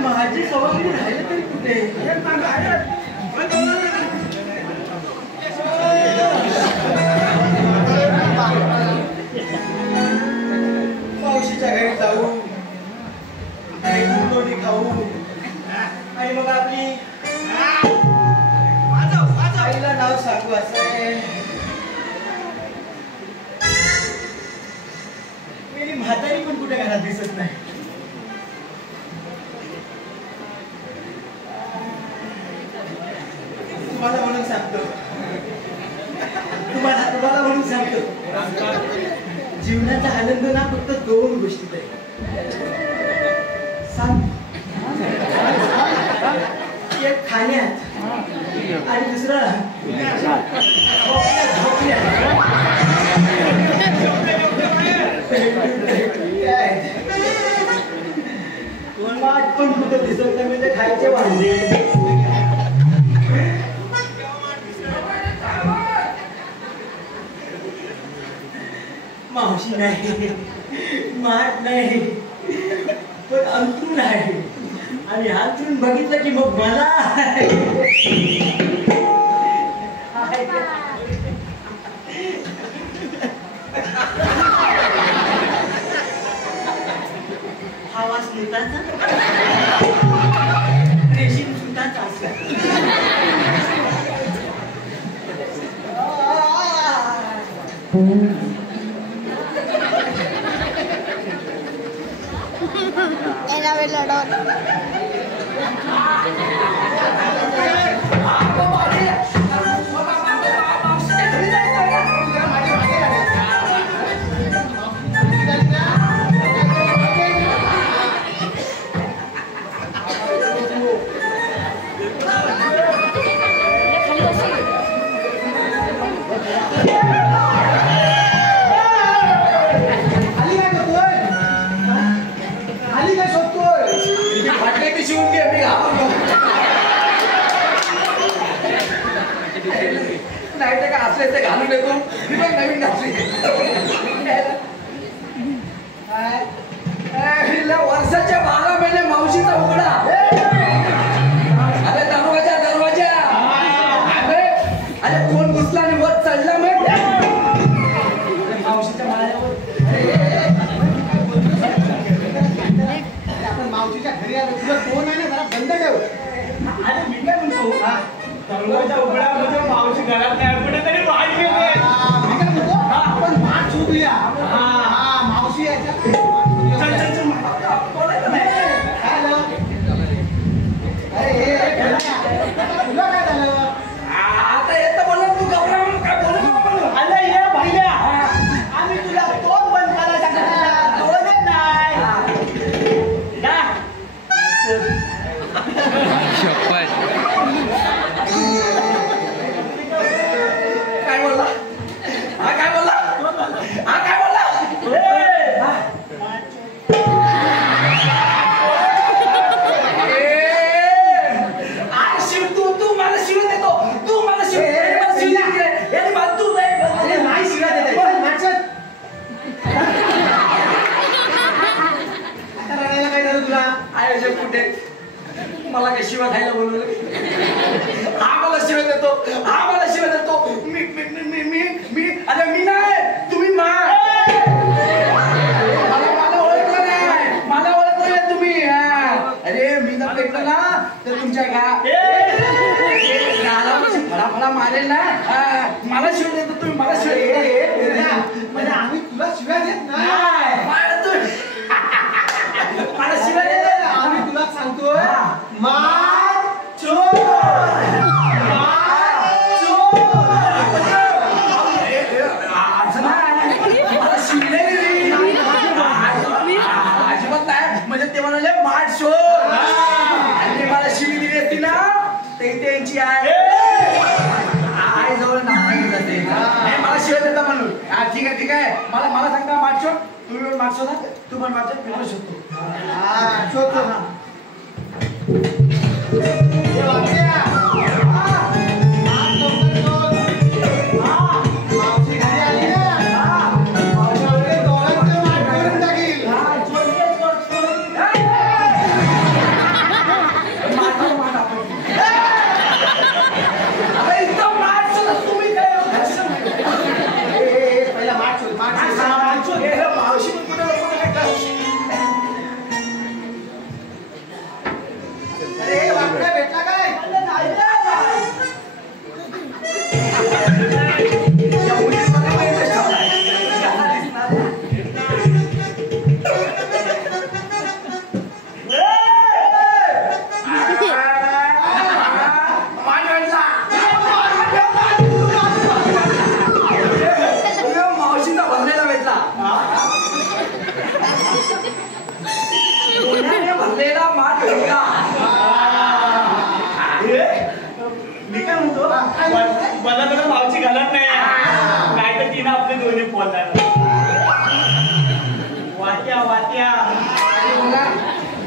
माझी सवारी राहिली तरी कुठे मावशीच्या घरी जाऊ खाऊ आणि मग आपली आईला नाव सांगू असं आहे. मेरी म्हातारी पण कुठे घरात दिसत नाही. तुम्हाला म्हणून सांगतो तुम्हाला म्हणून सांगतो जीवनाचा आनंद ना फक्त दोन गोष्टीत आहे. एक खाण्यात आणि दुसरं वाट पण कुठं दिसत नाही म्हणजे खायचे वांदे. मावशी नाही माठ नाही पण अंतरून आहे आणि अंतरून बघितलं की मग मला हवा स्मिताचा रेशीम सुताचा असला Era velador. नाही तर का असले ते घालून येतो मी पण नवीन घातली वर्षाच्या 12 महिने मावशीचा उघडा. अरे दरवाजा अरे कोण घुसला आणि वर चढला मग मावशीच्या माळ्यावर. आपण मावशीच्या घरी आलो तुझं फोन आहे ना जरा बंद ठेव. अरे मी काय म्हणतो दरवाजा उघडा म्हणजे मावशी घरात नाही कुठे तरी बाहेर गेले. आपण माठ शोधूया. मावशी याच्या तुला काय झालं आता येतं बोल तू गबरा काय बोलू आलं ये भैया आम्ही तुला तोंड बंद करायला सांगितलं तोंड नाही काय बोलला काय बोलला काय बोलला शिव तू मला शिव देतो तू मला शिव तू नाही शिव्या देत आता रडायला काय झालं तुला आयोजक कुठे मला काय शिवा खायला बोलवलं. हा मला शिव्या देतो मी अरे मी नाही तुम्ही मला ओळखलं नाही तुम्ही. अरे मी जर भेटलो ना तर तुमच्या फळा मारेल ना मला शिव देतो तुम्ही मला म्हणजे आम्ही तुला शिव्या देत नाही मला शिव्या देत आम्ही तुला सांगतोय मार चोर अजिबात नाही म्हणजे ते म्हणाले माठ शोध आणि मला शिवी दिली असती ना ते त्यांची आई जवळ नाव सांगितलं ते मला शिवाय देता म्हणून. ठीक आहे मला सांगता माठ शोध तुम्ही पण माठ शोधा तू पण माठ शोध शोधतो शोधतो ना अरे वाकडा भेटला काय मावशीचा भरलेला भेटला भरलेला माठ भेटला मी काय म्हणतो मला तर मावशी घालत नाही काय तर तिनं आपले दोन्ही पोटाला वाट्या वाट्या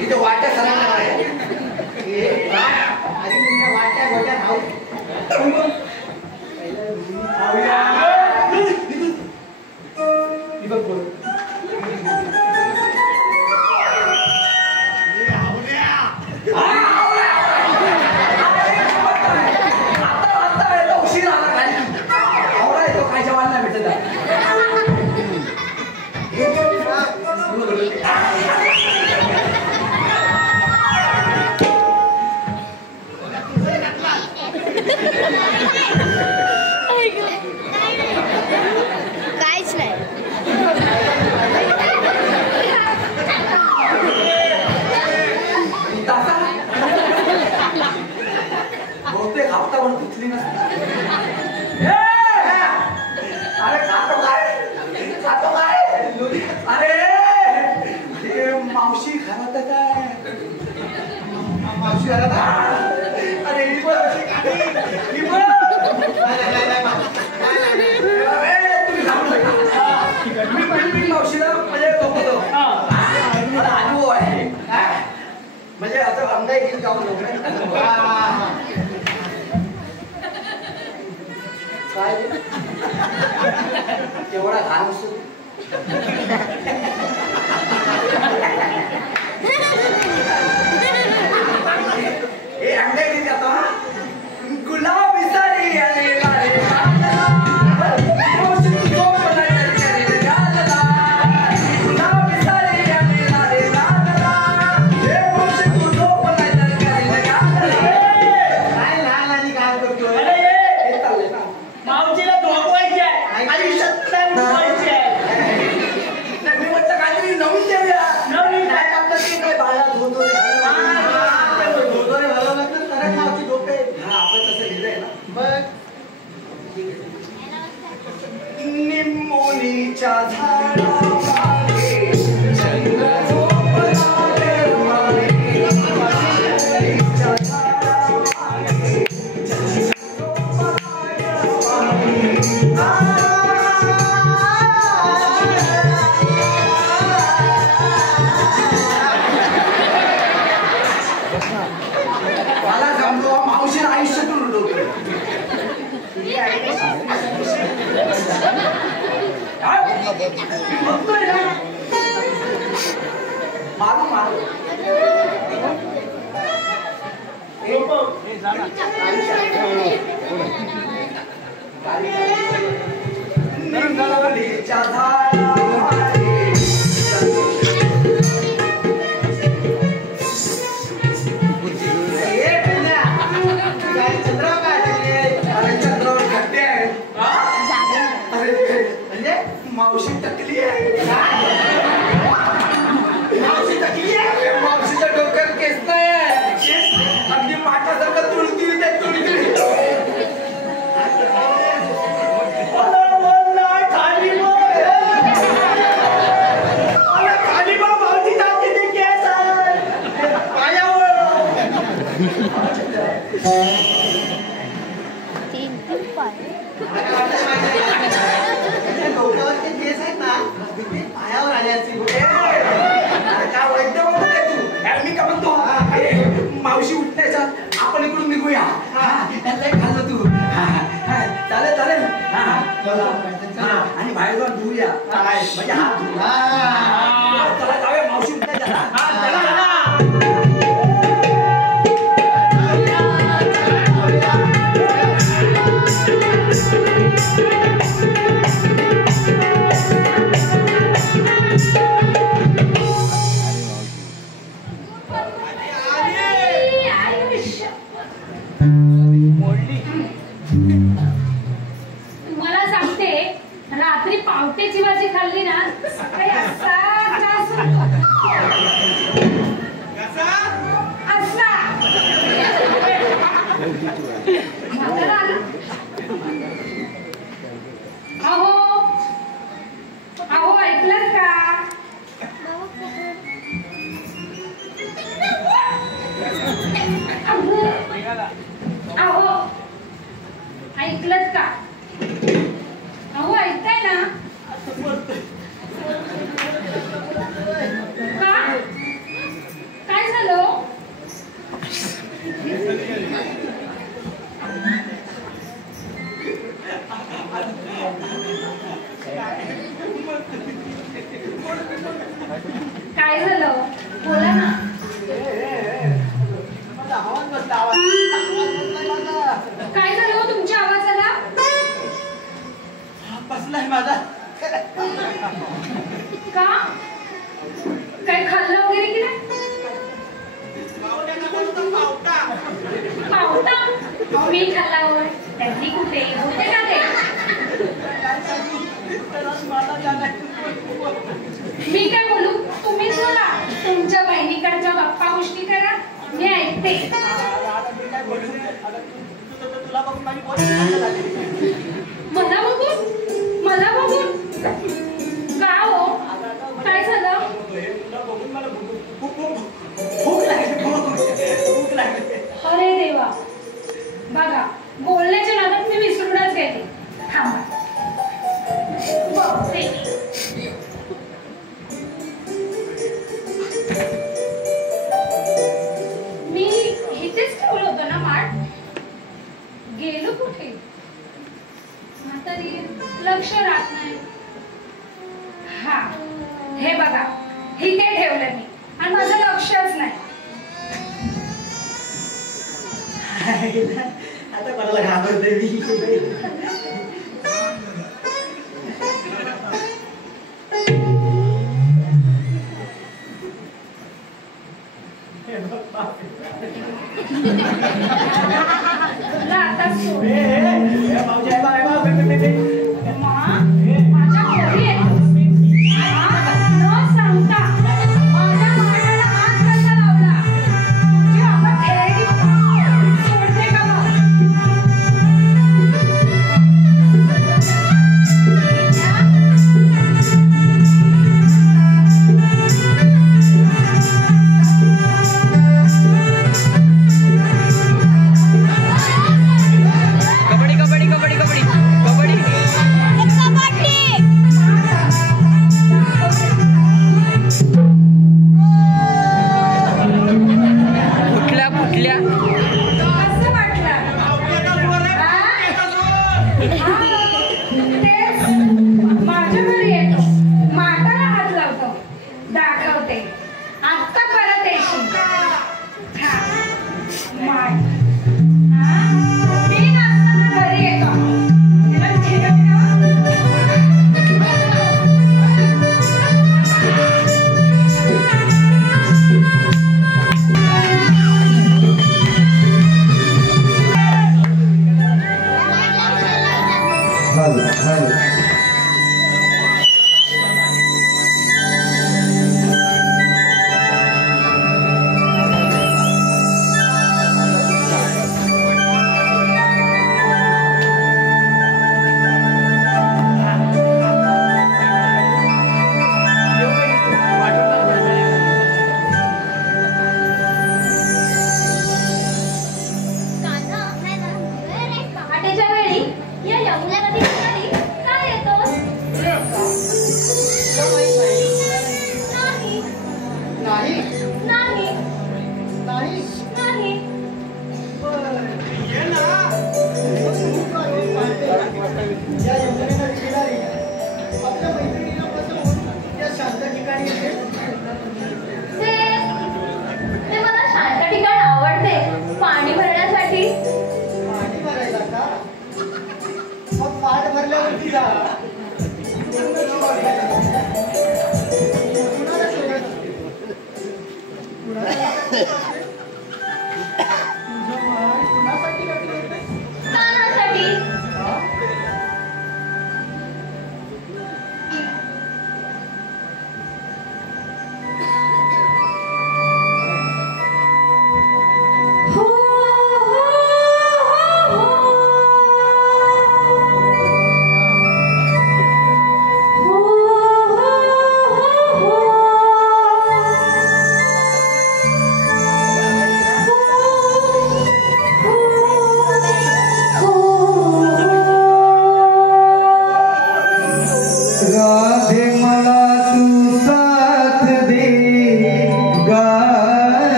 इथे वाट्या सरायला अरे तुमच्या वाट्या गोट्या खाऊ उशीर आला खाली आवडा येतो काय जेवायला नाही भेटत काहीच नाही बहुतेक हप्ता पण कुठली नसते अरे खातो काय अरे मावशी घरात काय मावशी घालत अरे मी मावशीला म्हणजे बघतो अनुभव आहे म्हणजे असं अंगाई घेऊन जाऊन काय तेवढा घाण असतो हे अंगाई घेऊन जातो गुलाब विसारी आले मावशीला धोपवायची आहे आयुष्यात धोपवायची आहे मी म्हटलं काहीतरी नवीन देऊया नवीन काय टाकलं ते काय बाळा धोतो आपण तसं लिहिलंय ना निमोनीच्या झाडामागे चंद्र झोपला निर्मळे. निमोनीच्या झाडामागे चंद्र झोपला निर्मळे. मला जमलो मावशीला आयुष्यातून उडवतो मारू मारू निमोनीच्या झाडामागे मावशी टकली आहे मावशीच्या डोक्यात केस नाही अगदी माठासारखं तुळती ते तुळती पायावर आले असतील मी का म्हणतो मावशी उठण्याच्या आपण इकडून निघूया खाल्लं तू चालेल चालेल आणि बाहेर जाऊन धुऊया म्हणजे हात धुऊ चला जाऊया मावशी उठण्याच्या म्हातारा आला. अहो अहो ऐकलं का? अहो ऐकलं का? अहो ऐकताय ना? का? काय झालं? काय झालं? बोला ना. आवाज बसला आवाज काय झालं हो तुमच्या आवाजाला? बसलाय माझा. का? काय खाल्लं वगैरे की नाही? पावटा? मी खाल्ला होय. त्यांनी कुठे होते का ते? मी काय बोलू? तुम्हीच बोला. तुमच्या बहिणीकडच्या गप्पा गोष्टी करा, मी ऐकते. तुला बघून माझी झाली. मला बघून? मला बघून? का हो? काय झालं? भूक लागली. अरे देवा, बघा बोलण्याच्या नादात मी विसरूनच गेले. थांबा. बघते. मी इथेच ठेवलं होतं ना माठ. गेलो कुठे? म्हातारी लक्ष राहत नाही. हा हे बघा, इथे ठेवलं मी आणि माझं लक्षच नाही. आता कोणाला घाबरते मी. तुला आता सोड. माझ्या घरी आहे. न सांगता माझ्या मांडाला हात कसा लावला? तुझी आता थेरडी सोडते का मग? कबड्डी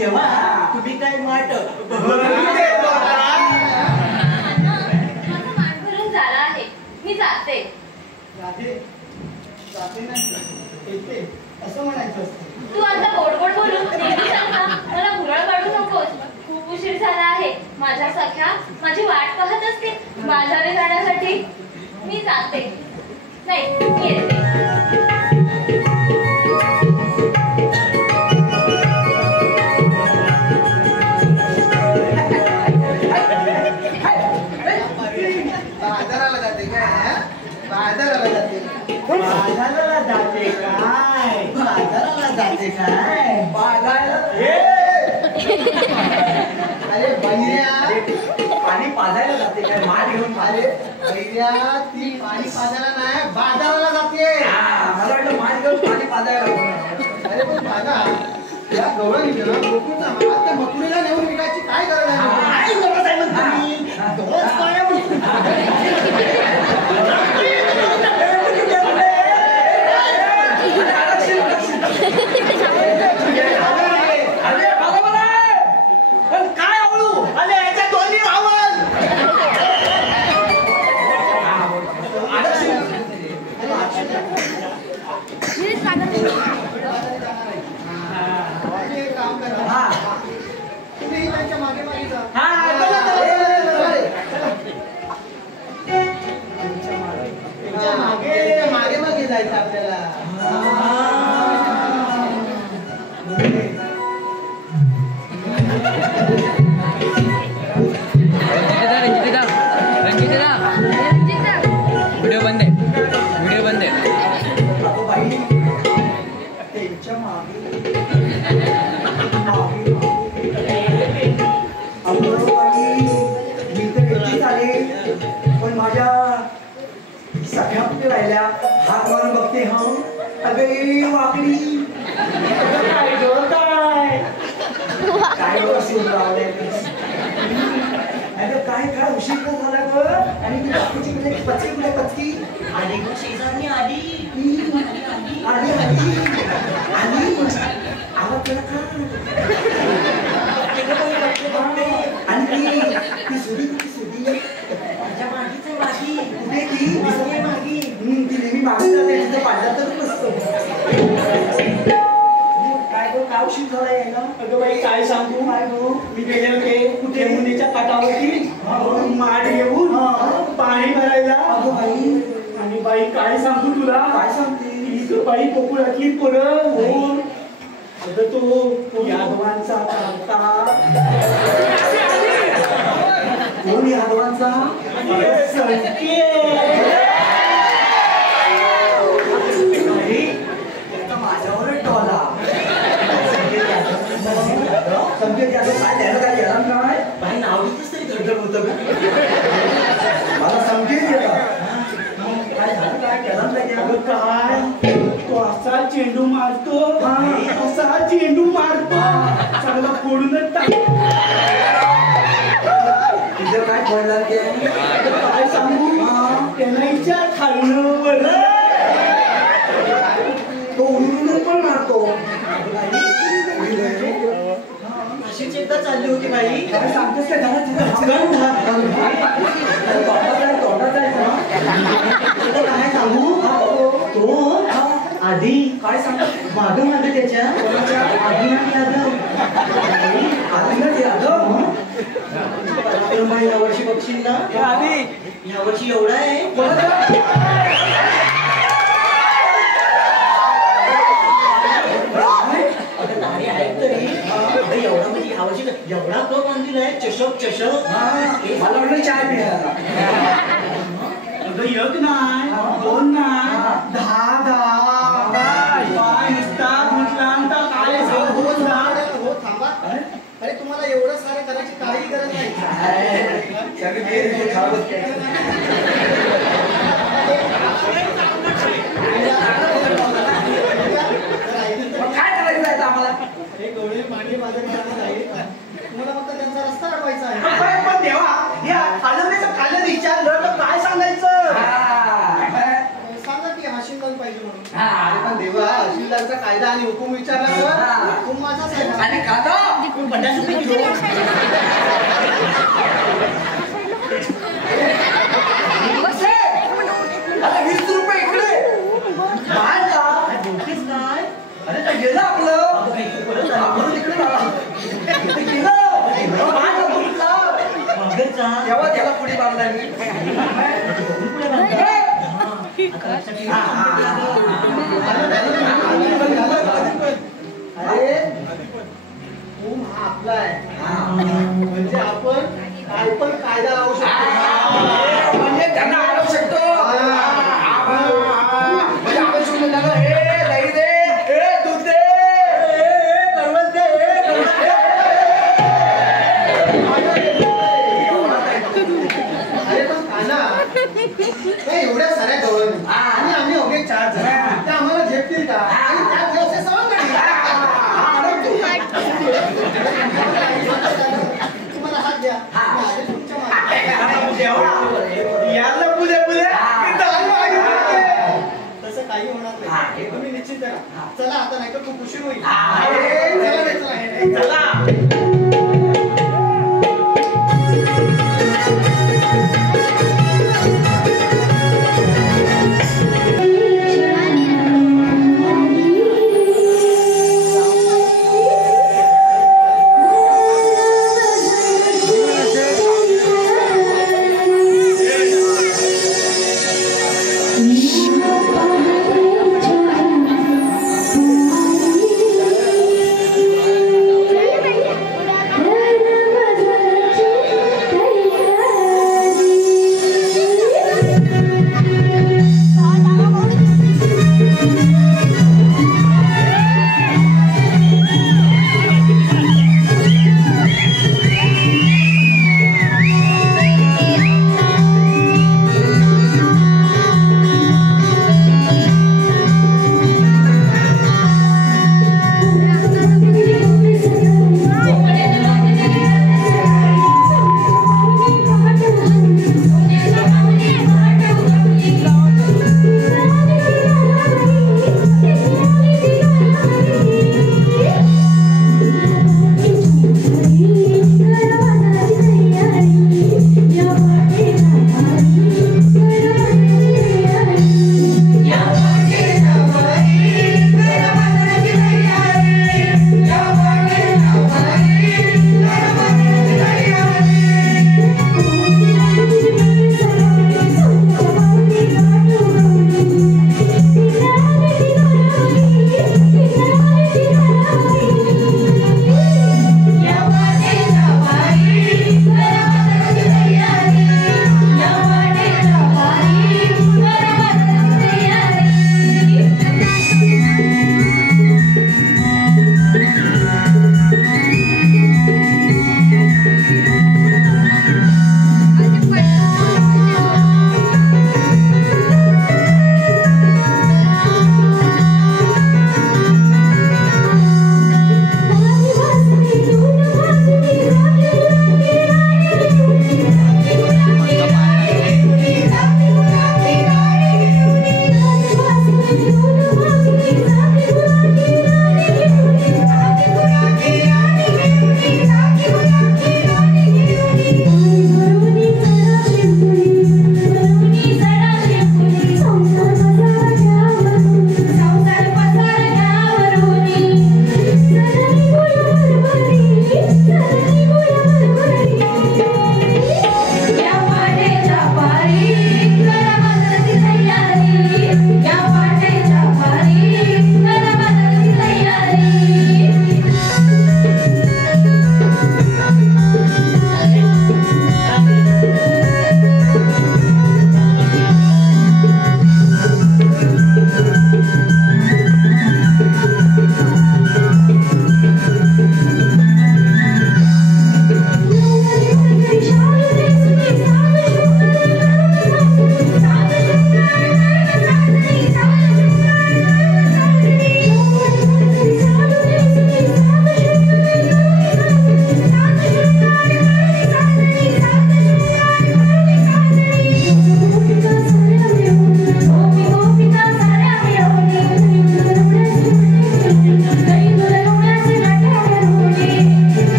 देवाची देवा तुम्ही काय माट माझं मान भरून झाला आहे. मी जाते. असं म्हणायचं असतं. तू आता गोड गोड बोलून नेहमी सांगता मला भुरळ काढू नकोस. खूप उशीर झाला आहे. माझ्या सख्या माझी वाट पाहत असते बाजारे जाण्यासाठी. मी जाते. नाही, मी येते. बाजाराला जाते काय? बाजाराला जाते. बाजाराला जाते काय? बाजाराला जाते काय? बाजाराला अरे बहिऱ्या पाणी पाजायला जाते काय माठ घेऊन अरे बहिऱ्या ती पाणी पाजायला नाही बाजाराला जाते. मला वाटलं माठ घेऊन पाणी पाजायला अरे पण बाजा या गवळण गोकुळचा माल त्या मथुरेला नेऊन विकायची काय गरज आहे? काय गरज आहे म्हणतो मी? गवळच काय आहे म्हणतो? मागे जायचं आपल्याला. व्हिडिओ बंद आहे. व्हिडिओ बंद आहे. त्यांच्या मागे मी तर एकटीच आले पण माझ्या सख्या कुठे राहिल्या हात मारून बघते हा अगे वाकडी काय बसून रावले अगं काय काय उशीर का झाला ग आणि ती बाकीची कुठे पचकी आणि शेजारनी आली आली आवाज केला का आणि ती सुधी माझ्या मागीच आहे मागी कुठे ती दिसते मागी ती नेहमी मागे जाते तिथं पाडला तर नसतो काय गो काय उशीर झाला यायला अगं बाई काय सांगू काय गो मी गेले होते कुठे मुलीच्या काठावरती माड घेऊन पाणी भरायला. अगं बाई आणि बाई काय सांगू तुला काय सांगते ही बाई कोकुळातली पोरं अगं तो यादवांचा काका कोण यादवांचा माझ्यावर टॉला संकेत यादव काय त्याला काय गेला काय बाई नावच तरी गडबड होतं मला संकेत येतात काय झालं काय केला अगं काय तो असा चेंडू मारतो असा चेंडू मारतो चांगला फोडूनच टाक. तुझं काय पडलं ते काय सांगू त्यांना खाल्लं बरं तो उडून पण मारतो अशीच एकदा चालली होती बाई. काय सांगतेस काय काय सांगू तो आधी काय सांगतो मागं मागं त्याच्या आदिनाथ यादव यावर्षी बघशील ना यावर्षी एवढा आहे एवढा म्हणजे यावर्षी एवढा कप आणलेला चषक मला वाटलं चाय पिळायला एक नाही दोन नाही 10 नुसता काय हो थांबा. अरे तुम्हाला एवढं सारं करायची काही गरज नाही. काय करायचं आहे आम्हाला हे गवळे मांडी बाजारी जाणार आहे तुम्हाला फक्त त्यांचा रस्ता अडवायचा आहे. पण देवा या आनंदीचं खाल्लं विचारलं तर काय सांगायचं सांगा की हशीलदार पाहिजे म्हणून. अरे पण देवा हशीलदारचा कायदा आणि हुकूम विचारला तर हुकूम माझाच आहे. आणि काका 50 रुपये किलो. आता 20 रुपये इकडे. काय का? बोलतेस काय? अरे ते गेलं आपलं. आपण तिकडे ते गेलं. काय का बोलला? तेव्हा त्याला पुढे बांधला मी. अरे ओम हा आपला आहे. म्हणजे आपण काय पण कायदा लावू शकतो. म्हणजे त्यांना अडवू शकतो. म्हणजे आपण सोडून टाका. हे दही दे, हे दूध दे, कळवस दे, अरे पण काना हे एवढ्या साऱ्या गवळणी आणि आम्ही अवघे 4 जण त्या आम्हाला झेपतील का? आणि त्या व्यवस्थेत सवय तुम्हाला हात द्या. तुमच्या मागे. याला पुले पुले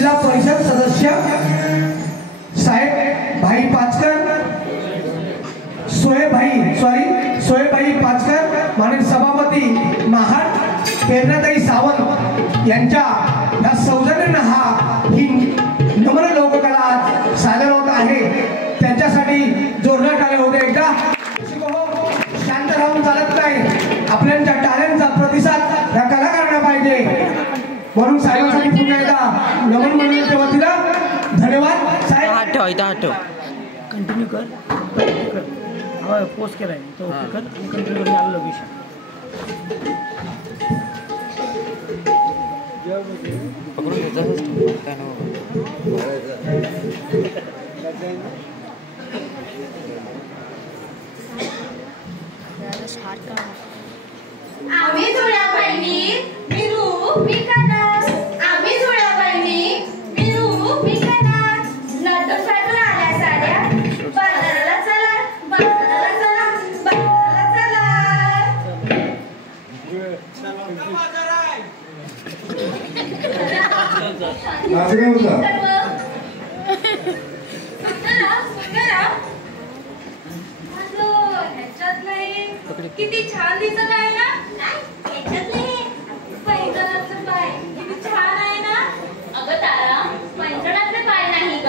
जिल्हा परिषद सदस्य साहेब भाई पाचकर, सोहेबाई पाचकर, माननीय सभापती महाड प्रेरणाताई सावंत यांच्या या सौजन्यानं ही नम्र लोककला सादर होत आहे. त्यांच्यासाठी जोरदार टाळ्या होऊ द्या एकदा. शांत राहून चालत नाही, आपल्या टाळ्यांचा प्रतिसाद या कलाकारांना पाहिजे. म्हणून साहेबांसाठी पुन्हा एकदा नमन मंडळाच्या वतीनं धन्यवाद. साहेब हात ठेव, इथं हात ठेव. कंटिन्यू कर. पोस्ट केलाय तो ओके कर आणि कंटिन्यू करून आलं लोकेशन. पकडून घ्यायचं काय नाव आम्ही जुळ्या बहिणी मिरू विकणार, आम्ही जुळ्या बहिणी मिरू विकणार. नटून साटून आल्या साड्या, बाजाराला चला, बाजाराला चला, बाजाराला चला. ह्याच्यात नाही, किती छान दिसत आहे ना. ह्याच्यात नाही, पैंजणातलं पाय किती छान आहे ना. अगं तारा, पैंजणातले पाय नाही ग,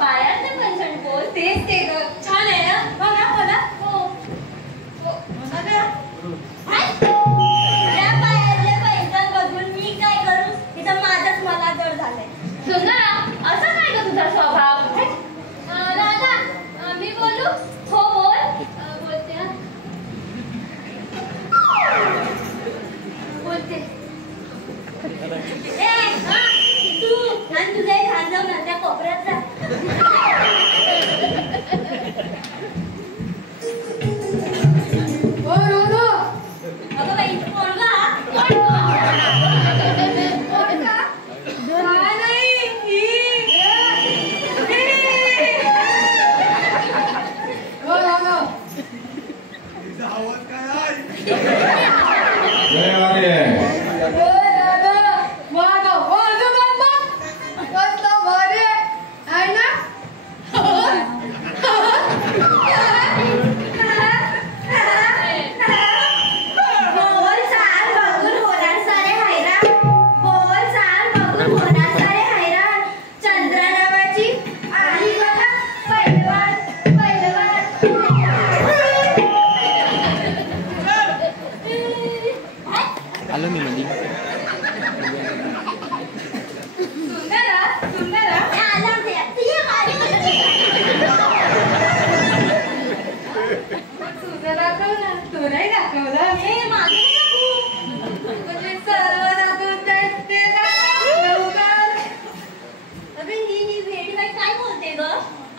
पायातले पैंजण बोल. तेच ते ग, छान आहे ना. बघा बघा. हो या पायातले पैंजण बघून मी काय करू, तिथं माझंच मला जड झालंय. सुंदरा, असं काय ग तुझा स्वभाव. राधा, मी बोलू. हो बोल. बोलते तू आणि तुझा एक हात जाऊन त्या कोपऱ्यात जा. अगं बाई, कोण ग हा?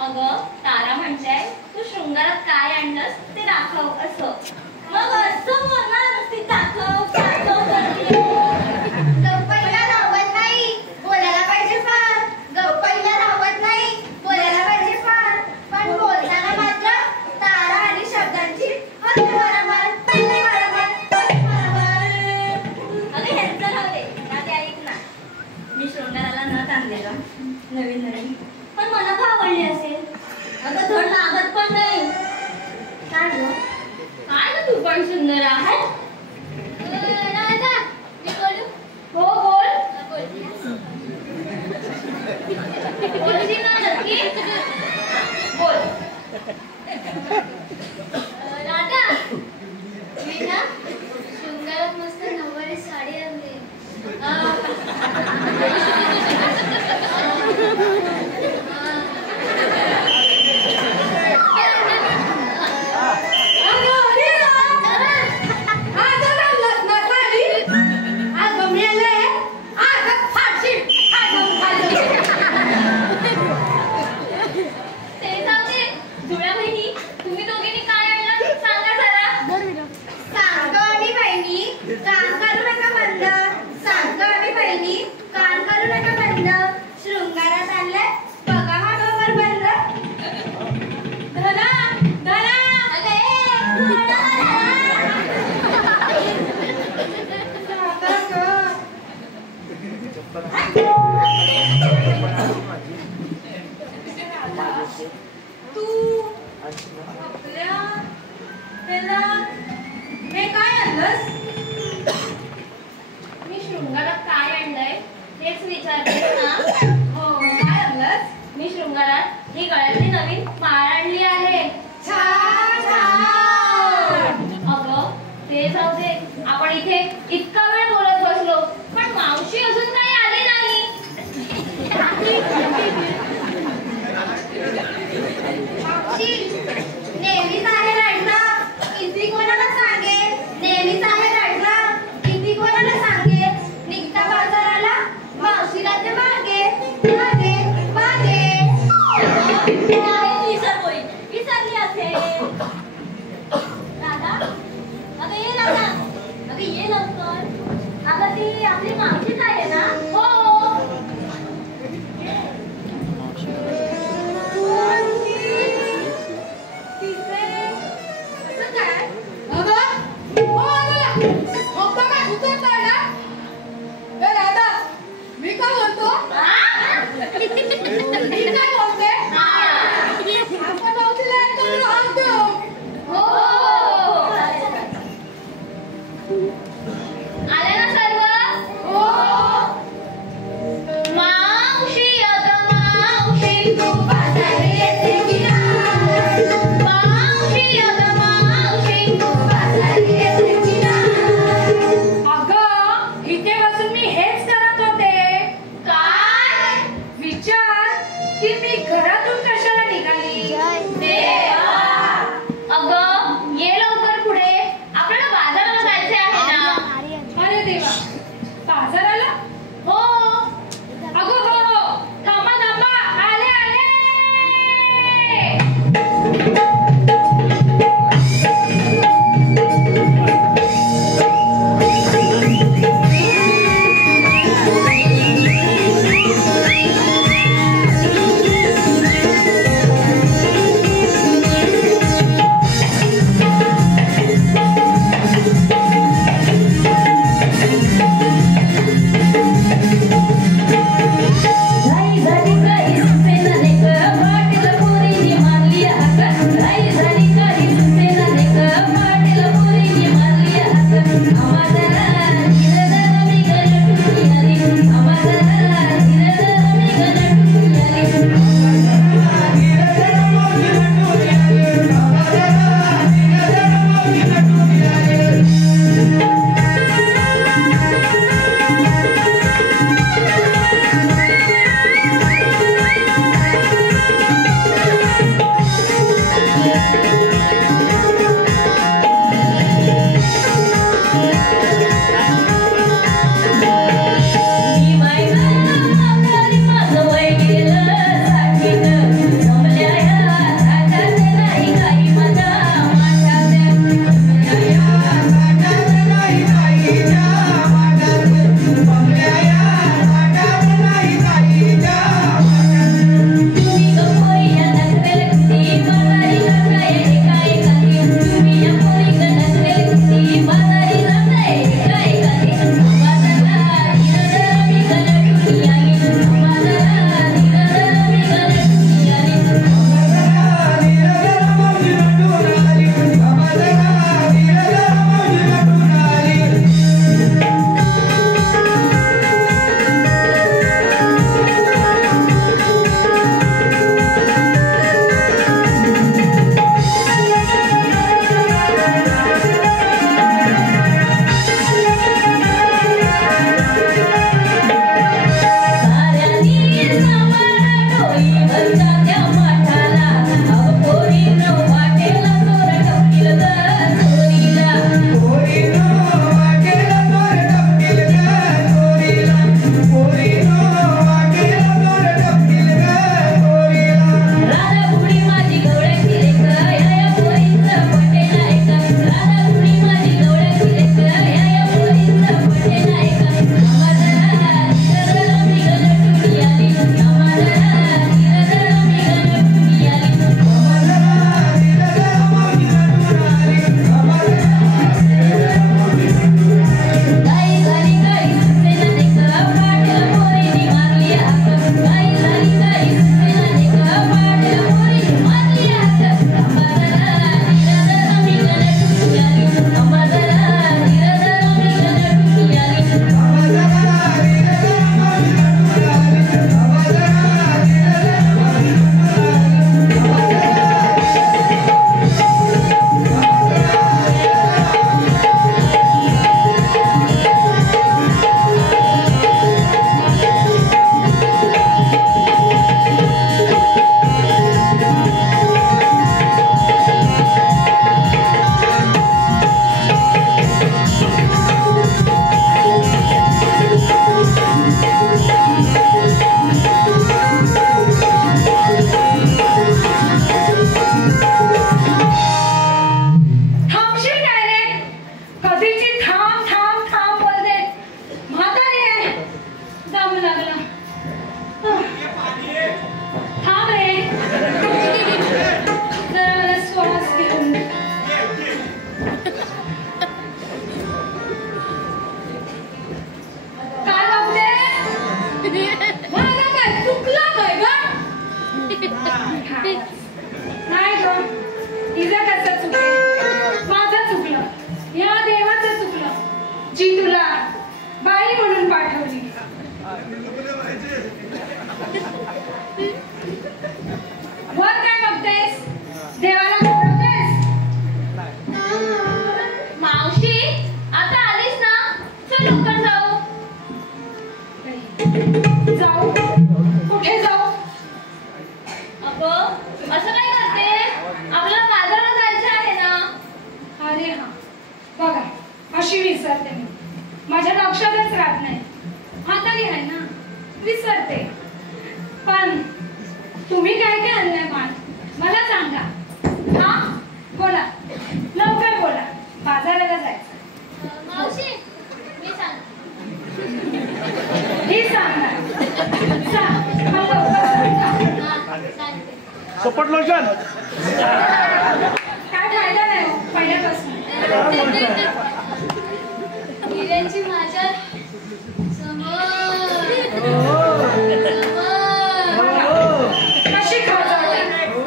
अगं तारा म्हणते तू शृंगारात काय आणलंस ते दाखव असं. मग असं बोलणार नुसती दाखव दाखव करते. गप्पाईला राहत नाही, बोलायला पाहिजे फार. गप्पाईला राहत नाही, बोलायला पाहिजे फार. पण बोलताना मात्र तारा आणि शब्दांची हद्द बरोबर, पहिले बरोबर, पहिले बरोबर. अगं ह्यांचं राहू दे ना, ते ऐक ना. मी शृंगाराला नथ आणलेलं नवीन नवीन, पण मला का आवडली असेल. अगं धड लागत पण नाही. काय ग काय तू पण सुंदर आहे. मी बोलू. हो बोल. बोलती ना नक्की बोल. राधा, मी ना शृंगारात मस्त नऊवारी साडी आणली. शृंगारात आणलंय बघा हा डोबर बंद. धना धना अरे बेला, हे काय आणलंस? मी शृंगारात काय आणलंय तेच विचारतेस ना. हो, काय आणलंस? मी शृंगारात ही गळ्यातली नवीन माळ आणली आहे. छान छान. अगं ते जाऊ दे, आपण इथे इतका वेळ बोलत बसलो पण मावशी अजून काही आली नाही. मावशी, नेहमीच आहे रडणं, किती कोणाला सांगे. नेहमीच आहे रडणं, किती कोणाला सांगे. निघता बाजाराला मावशीला ते मागे मागे मागे. विसरली असेल. राधा, अगं ये राधा, अगं ये लवकर. अगं ती आपली मावशीच आहे ना. हो. आले ना सर्व. मावशी अगं मावशी तू बाजारी येते की नाही. मावशी अगं मावशी तू बाजारी येते की नाही. अगं, इथे बसून मी हेच करत होते. काय विचार की मी घरातून कशाला निघाली. देवा. अगं ये लवकर पुढे, आपल्याला बाजाराला जायचे आहे ना. अरे देवा, बाजाराला? हो. अगो हो हो, थांबा थांबा, आले आले. नाही ग, तिचं कसं चुकलं, माझं चुकलं, या देवाचं चुकलं, जी तुला बाई म्हणून पाठवली. वर काय बघतेस? देवाला घाबरतेस? मावशी आता आलीस ना, चल लवकर जाऊ. जाऊ? कुठे जाऊ? अगं असं काय करते, आपल्याला बाजारात जायचं आहे ना. अरे हा बघा, अशी विसरते मी, माझ्या लक्षातच राहत नाही. हाताने आहे ना, विसरते. पण तुम्ही काय काय आणलंय मान, मला सांगा. हा बोला, लवकर बोला, बाजाराला जायचं. मावशी मी सांग. हे सांगणार. सांग, मला लवकर सांगा. सपट लोशन काय फायदा नाही हो, पहिल्यापासून. हिऱ्याची माझ्या कशी खाजावते,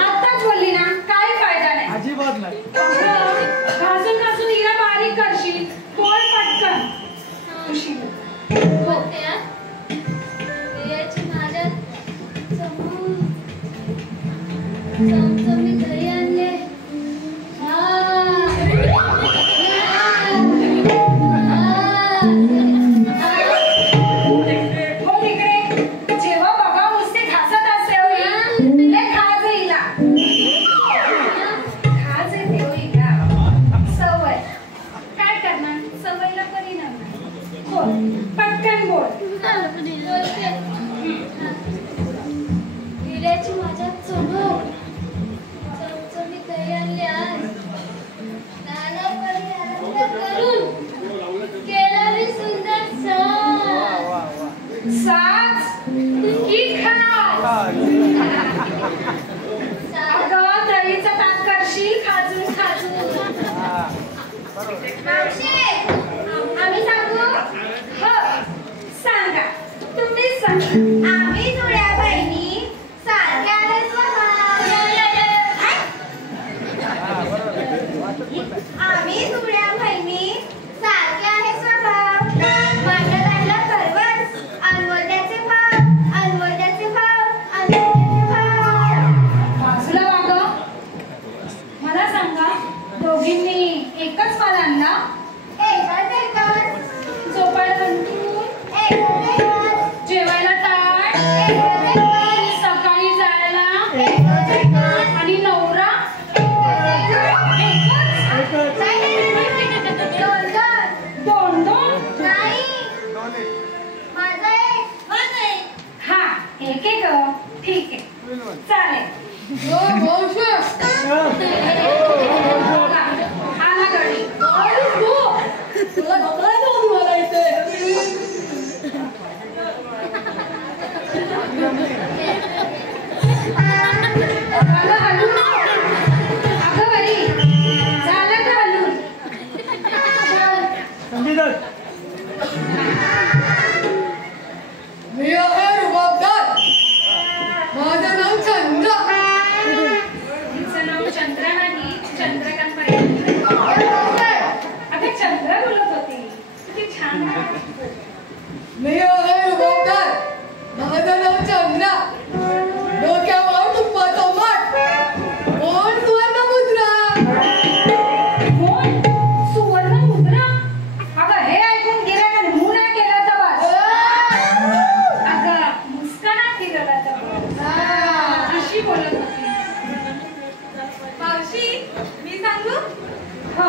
आत्ताच बोलली ना, काही फायदा नाही. अजिबात नाही. घासून घासून हिला बारीक करशील, बोल पटकन. उशीर. बोलते हा. हिऱ्याची माझ्या चमचमीत दही आणले. हो तिकडे, जेव्हा बघा नुसते घासत असते हो ही, लय खाज आहे हिला. खाज येते हो हिला. सवय. काय करणार, सवयीला परिणाम नाही. बोल, पटकन बोल. बोलते. हिऱ्याची माझ्या चमचमीत दही आणली आज. नानापरी आरंभ करून केला मी सुंदर साज की खास? अगं दहीचं ताक करशील खाजून खाजून. मावशी, आम्ही सांगू? हो सांगा, तुम्हीच सांगा. आम्ही जुळ्या बहिणी सारख्या आहेत स्वभाव. आम्ही जुळ्या बहिणी सारख्या आहेत स्वभाव. माझ्या दांडला करवत, अनवरद्याचे भाव, अनवरद्याचे भाव, अनवरद्याचे भाव. बाजूला वागा. मला सांगा, दोघींनी एकच पाल आणला? एकच एकच, झोपायला अंथरूण, एकच एकच, जेवायला ताट, एकच एकच, सकाळी जायला, एकच एकच, आणि नवरा एकच. दोन दोन. दोन दोन. नाही, माझं एक. हा एक एक. ठीक आहे, चालेल. आला गडी. अगं हलून. अगं बाई, झालं का हलून? संगीता मी आहे रुबाबदार. माझं नाव चंद्र. तिचं नाव चंद्र नाही, चंद्रकांत पर्यंत. अगं चंद्र बोलत होती. किती छान आहे. मी आहे रुबाबदार. माझं नाव चंद्र. डोक्यावर तुपाचा माठ. कोण सुवर्ण मुद्रा. कोण? सुवर्ण मुद्रा? अगं हे ऐकून गिऱ्हाईकाने हू नाही केलं तर बस. अगं मुस्कानात फिरवला तर बस. अशी बोलत होती. मावशी, मी सांगू? हो,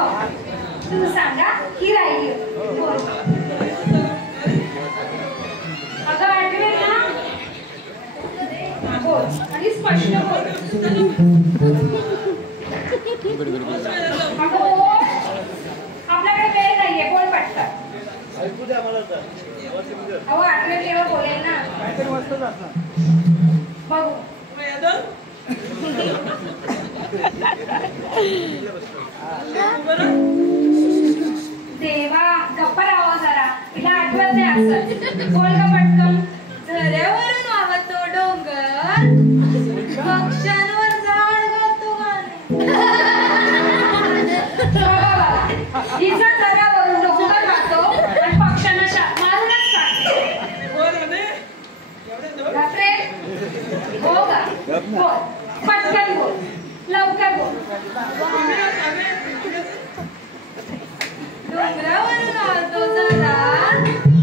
तू सांगा, ही राहिली. बोल. अगं आठवेल ना? बोल आणि स्पष्ट बोल. अगं बोल. आपल्याकडे वेळ नाहीये, बोल पटकन. ऐकू द्या मला तर. अहो आठवेल तेव्हा बोलेल ना. काहीतरी मस्तच असणार. बघू. देवा गप्पा राहा जरा, तिला आठवत नाही असं. बोल का पटकन. झऱ्यावरून वाहतो डोंगर, पक्ष्यांवर बापरे. हो का? बोल. पटकन बोल. लवकर बोल. डोंगरावरून आलतो जरा,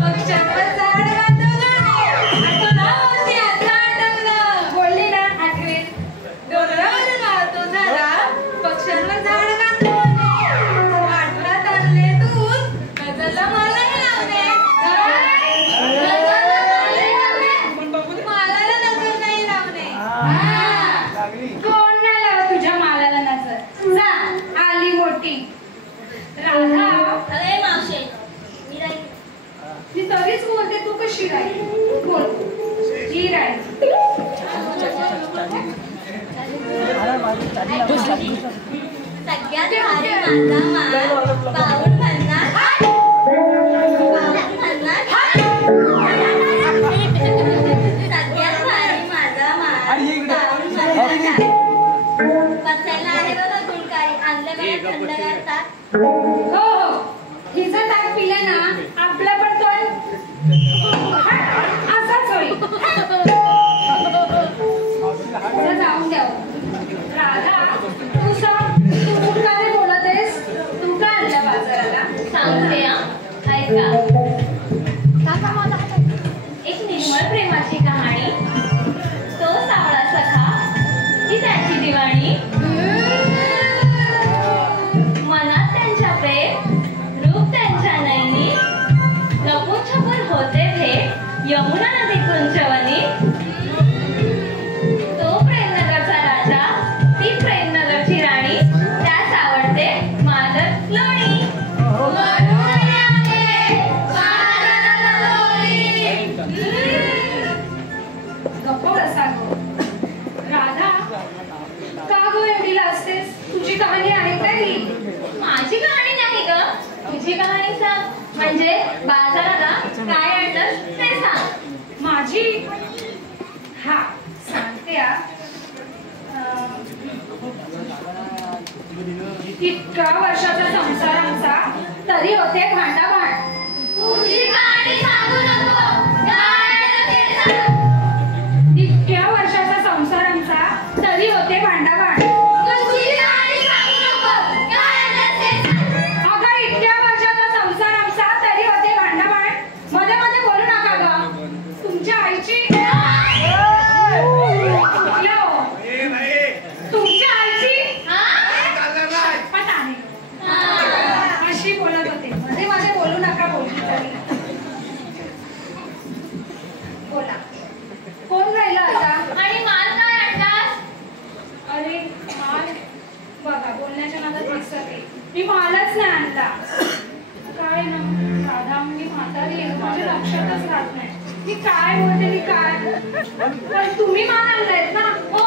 पक्षांवर झाड गातो गाणे. आठवलं होती आता आठवलं. बोलली ना आठवेल. डोंगरावरून आलतो जरा, पक्षांवर झाड गातो गाणे. आठवत आणले दूध, गजला मलाही लावणे. मालाला नजर नाही लावणे. कोण नाही लावत तुझ्या मालाला नजर. जा, आली मोठी राधा. अरे मावशे, मी राहील. मी तरीच बोलते, तू कशी राहील? बोल. ही राहील. सगळ्यात भारी माझा माल बावून म्हणणार. सगळ्यात भारी माझा माल बावून म्हणणार. बसायला आहे बघा गुणकारी, आणलं बघा थंडगार ताक. हो हो, हिचं ताक पिलं ना आपलं पण तोंड असाच होईल. जा, जाऊन द्यावं. राधा, तू सांग, तू का नाही बोलत आहेस? तू का आणलं बाजाराला? सांगते हा, ऐका. एक निर्मळ प्रेमाची कहाणी. तो सावळा सखा, ती त्याची दिवाणी. मनात त्यांच्या प्रेम, रूप त्यांच्या नयनी. लपून छपून होते भेट, यमुना नदी कुंचवनी. तो प्रेमनगरचा राजा, ती प्रेमनगरची राणी. त्यास आवडते मादक लोणी. गप्प बसा गो. राधा, का गो एवढी लाजतेस? तुझी कहाणी आहे का ही? माझी कहाणी नाही ग, तुझी कहाणी सांग. म्हणजे बाजाराला काय आणलं ते सांग. माझी? हा, सांगते हा. इतक्या वर्षाचा संसार आमचा, तरी होते भांडाभांड. तुझी कहाणी सांगू नको, काय आणलं ते सांग. इतक्या वर्षाचा संसार आमचा, तरी होते भांडाभांड. तुझी कहाणी सांगू नको, काय आणलं ते सांग. अगं, इतक्या वर्षाचा संसार आमचा, तरी होते भांडाभांड. मध्ये मध्ये बोलू नका ग. तुमच्या आईची तुमच्या आईची पट आहे. अशी बोलत होते. मध्ये मध्ये बोलू नका. बोलली तरी बोला. कोण राहिला आता? आणि माल काय आणलास? अरे माल बघा, बोलण्याच्या नादात विसरते. मी मालच नाही आणला. काय ना राधा, मी म्हातारी आहे, माझ्या लक्षातच राहत नाही मी काय बोलते. मी काय, पण तुम्ही माल आणलायत ना? हो,